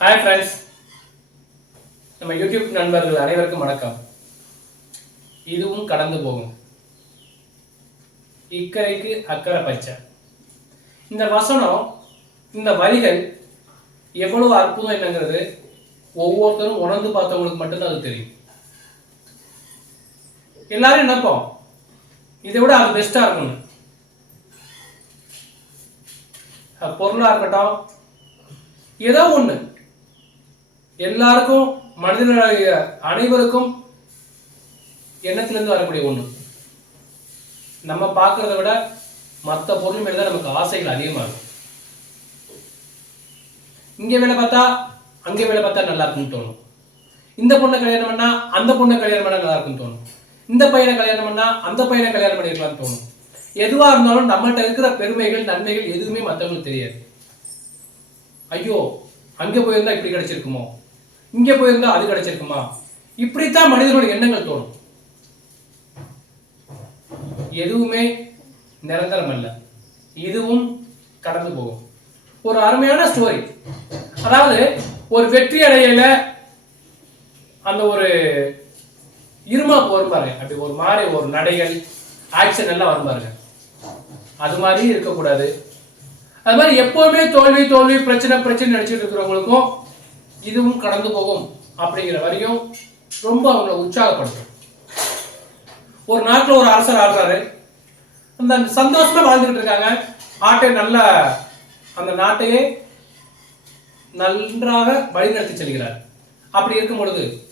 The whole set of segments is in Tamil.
ஹாய் ஃப்ரெண்ட்ஸ் நம்ம யூடியூப் நண்பர்கள் அனைவருக்கும் வணக்கம். இதுவும் கடந்து போகும். இக்கரைக்கு அக்கறை பச்சை. இந்த வசனம் இந்த வரிகள் எவ்வளவு அற்புதம் என்னங்கிறது ஒவ்வொருத்தரும் உணர்ந்து பார்த்தவங்களுக்கு மட்டும்தான் அது தெரியும். எல்லாரும் நினைப்போம் இதை விட அது பெஸ்ட்டாக இருக்கணும் பொருளாக இருக்கட்டும் ஏதோ ஒன்று எல்லாருக்கும் மனிதனாகிய அனைவருக்கும் எண்ணத்திலிருந்து வரக்கூடிய ஒன்று நம்ம பார்க்கறத விட மற்ற பொருள் மேலே தான் நமக்கு ஆசைகள் அதிகமாக இருக்கும். இங்கே வேலை பார்த்தா அங்கே வேலை பார்த்தா நல்லா இருக்கும்னு தோணும். இந்த பொண்ணை கல்யாணம் பண்ணா அந்த பொண்ணை கல்யாணம் பண்ணா நல்லா இருக்கும்னு தோணும். இந்த பையனை கல்யாணம் பண்ணா அந்த பையனை கல்யாணம் பண்ணிருக்கலாம்னு தோணும். எதுவாக இருந்தாலும் நம்மகிட்ட இருக்கிற பெருமைகள் நன்மைகள் எதுவுமே மற்றவங்களுக்கு தெரியாது. ஐயோ அங்கே போயிருந்தா இப்படி கிடைச்சிருக்குமோ? இங்கே போயிருந்தா அது கிடைச்சிருக்குமா? இப்படித்தான் மனிதனோட எண்ணங்கள் தோணும். எதுவுமே நிரந்தரம் அல்ல. இதுவும் கடந்து போகும். ஒரு அருமையான ஸ்டோரி அதாவது ஒரு வெற்றி அடையில அந்த ஒரு இருமா வரும் பாருங்க. அப்படி ஒரு மாதிரி ஒரு நடைகள் ஆக்ஷன் எல்லாம் வரும் பாருங்க. அது மாதிரி இருக்கக்கூடாது. அது மாதிரி எப்போவுமே தோல்வி தோல்வி பிரச்சனை பிரச்சனை நினைச்சிட்டு இருக்கிறவங்களுக்கும் இதுவும் கடந்து போகும் அப்படிங்கிற வரையும் ரொம்ப அவங்கள உற்சாகப்படுத்தும். ஒரு நாட்டில் ஒரு அரசர் ஆடுறாரு. அந்த சந்தோஷமா வாழ்ந்துகிட்டு இருக்காங்க. ஆட்டை நல்ல அந்த நாட்டையே நன்றாக வழிநடத்தி செல்கிறார். அப்படி இருக்கும் பொழுது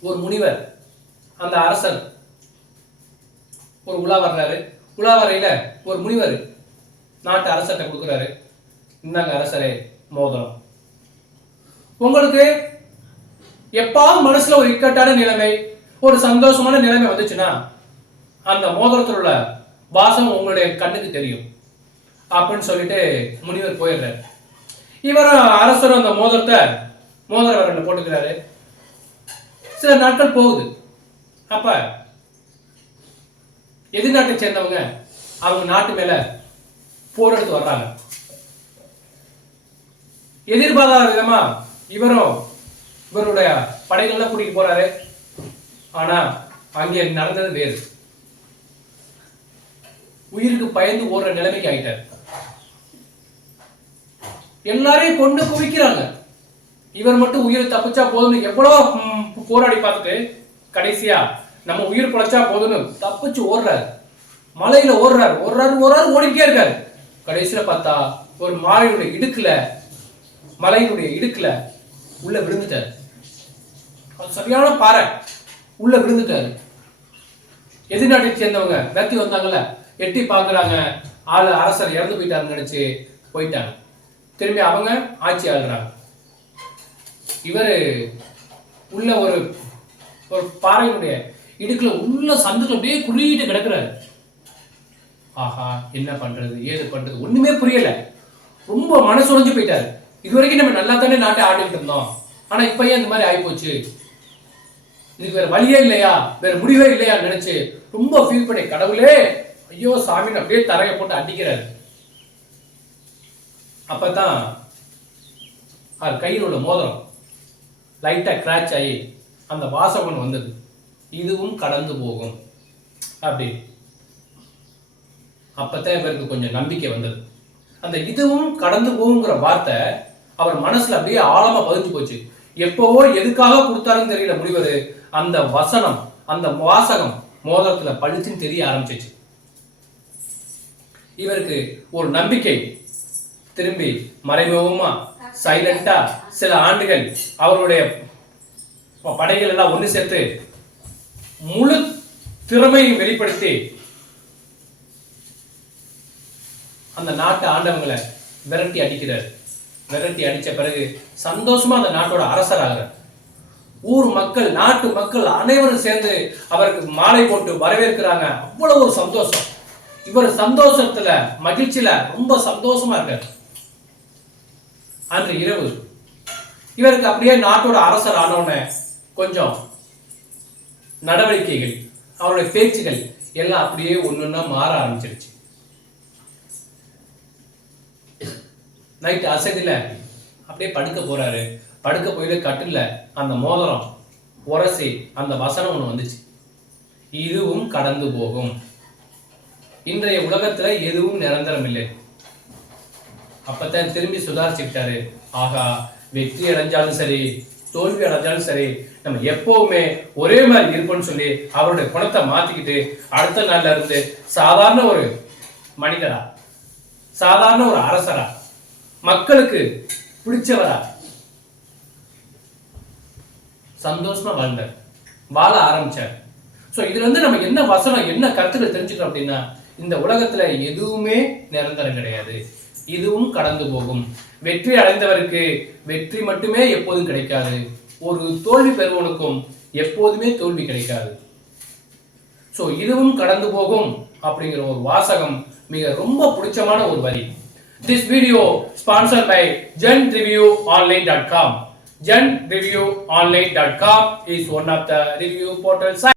ஒரு முனிவர் அந்த அரசர் ஒரு உலா வர்றாரு. உலா வரையில ஒரு முனிவர் நாட்டு அரசர்கிட்ட கொடுக்குறாரு. இந்தாங்க அரசரே மோதிரம். உங்களுக்கு எப்பாவது மனசுல ஒரு இக்கட்டான நிலைமை ஒரு சந்தோஷமான நிலைமை வந்துச்சுன்னா அந்த மோதிரத்தில் உள்ள வாசம் உங்களுடைய கண்ணுக்கு தெரியும். அப்படின்னு சொல்லிட்டு முனிவர் போயிடுறாரு. இவரும் அரசரும் அந்த மோதிரத்தை மோதிர வரல போட்டுக்கிறாரு. சில நாட்கள் போகுது. அப்ப எதிர்நாட்டை சேர்ந்தவங்க அவங்க நாட்டு மேல போர் எடுத்து வர்றாங்க. எதிர்பாராத விதமா இவரும் இவருடைய படைகள்லாம் கூட்டிட்டு போறாரு. ஆனா அங்கே நடந்தது வேறு. உயிருக்கு பயந்து ஓடுற நிலைமைக்கு ஆயிட்டார். எல்லாரையும் கொண்டு குவிக்கிறாங்க. இவர் மட்டும் உயிர் தப்பிச்சா போதும்னு எவ்வளவோ போராடி பார்த்துட்டு கடைசியா நம்ம உயிர் பிழைச்சா போதும்னு தப்பிச்சு ஓடுறாரு. மலையில ஓடுறாரு. ஓடுறாரு ஓடுறாரு ஓடிக்கிட்டே இருக்காரு. கடைசியில பார்த்தா ஒரு மாலையுடைய இடுக்குல மலையினுடைய இடுக்குல உள்ள விழுந்துட்டாரு. அது சரியான பாறை. உள்ள விழுந்துட்டாரு. எதிர்நாட்டை சேர்ந்தவங்க விரட்டி வந்தாங்கல்ல எட்டி பார்க்குறாங்க. ஆளு அரசர் இறந்து போயிட்டாருன்னு நினைச்சு போயிட்டாங்க. திரும்பி அவங்க ஆட்சி ஆளுறாங்க. இவரு உள்ள ஒரு ஒரு பாறையினுடைய இடுக்குல உள்ள சந்துல அப்படியே குறுகிட்டு கிடக்குறாரு. ஆஹா என்ன பண்றது? ஏது பண்றது? ஒண்ணுமே புரியல. ரொம்ப மனசு உடைஞ்சு போயிட்டாரு. இது வரைக்கும் நம்ம நல்லா தானே நாட்டை ஆடிட்டு இருந்தோம். ஆனா இப்ப ஏன் இந்த மாதிரி ஆயிப்போச்சு. இதுக்கு வேற வழியே இல்லையா? வேற முடிவே இல்லையா நினைச்சு ரொம்ப ஃபீல் பண்ணி கடவுளே ஐயோ சாமின்னு அப்படியே தரைய போட்டு அடிக்கிறாரு. அப்பதான் அவர் கையில் உள்ள மோதிரம் லைட்டா கிராச் ஆகி அந்த வாசகன் வந்தது. இதுவும் கடந்து போகும். அப்படி. அப்பதான் இவருக்கு கொஞ்சம் நம்பிக்கை வந்தது. அந்த இதுவும் கடந்து போகுங்கிற வார்த்தை அவர் மனசுல அப்படியே ஆழமா பதிஞ்சு போச்சு. எப்பவோ எதுக்காக கொடுத்தாருன்னு தெரியல முடிவது அந்த வசனம் அந்த வாசகம் மோதிரத்துல பளிச்சுன்னு தெரிய ஆரம்பிச்சிச்சு. இவருக்கு ஒரு நம்பிக்கை. திரும்பி மறைமுகமா சைலண்டா சில ஆண்டுகள் அவருடைய படைகள் எல்லாம் ஒன்று சேர்த்து முழு திறமையும் வெளிப்படுத்தி அந்த நாட்டு ஆண்டவங்களை விரட்டி அடிக்கிறார். விரட்டி அடிச்ச பிறகு சந்தோஷமா அந்த நாட்டோட அரசர் ஆகிறார் ஊர் மக்கள் நாட்டு மக்கள் அனைவரும் சேர்ந்து அவருக்கு மாலை போட்டு வரவேற்கிறாங்க. அவ்வளவு ஒரு சந்தோஷம். இவர் சந்தோஷத்துல மகிழ்ச்சியில ரொம்ப சந்தோஷமா இருக்காரு. அன்று இரவு இவருக்கு அப்படியே நாட்டோட அரசர் ஆனோடனே கொஞ்சம் நடவடிக்கைகள் அவருடைய பேச்சுகள் எல்லாம் அப்படியே ஒன்றுன்னா மாற ஆரம்பிச்சிருச்சு. நைட்டு அசதியில் அப்படியே படுக்க போகிறாரு படுக்க போயிட்டு கட்டில் அந்த மோதிரம் உரசி அந்த வசனம் ஒன்று வந்துச்சு. இதுவும் கடந்து போகும். இன்றைய உலகத்தில் எதுவும் நிரந்தரம் இல்லை. அப்போத்தான் திரும்பி சுதாரிச்சுக்கிட்டாரு. ஆகா வெற்றி அடைஞ்சாலும் சரி தோல்வி அடைஞ்சாலும் சரி நம்ம எப்பவுமே ஒரே மாதிரி இருப்போம்னு சொல்லி அவருடைய குணத்தை மாத்திக்கிட்டு அடுத்த நாள்ல இருந்து சாதாரண ஒரு மனிதரா சாதாரண ஒரு அரசரா மக்களுக்கு பிடிச்சவரா? சந்தோஷமா வாழ்ந்தார். வாழ ஆரம்பிச்சார். ஸோ இதுல இருந்து நம்ம என்ன வசனம் என்ன கருத்துக்கள் தெரிஞ்சுக்கிறோம் அப்படின்னா இந்த உலகத்துல எதுவுமே நிரந்தரம் கிடையாது. இதுவும் கடந்து போகும். வெற்றி அடைந்தவருக்கு வெற்றி மட்டுமே எப்போதும் கிடைக்காது. ஒரு தோல்வி பெறுவனுக்கும் எப்போதுமே தோல்வி கிடைக்காது. ஸோ இதுவும் கடந்து போகும் அப்படிங்கிற ஒரு வாசகம் மிக ரொம்ப பிடிச்சமான ஒரு வரி. This video sponsored by GenReviewOnline.com. GenReviewOnline.com is one of the review portal sites.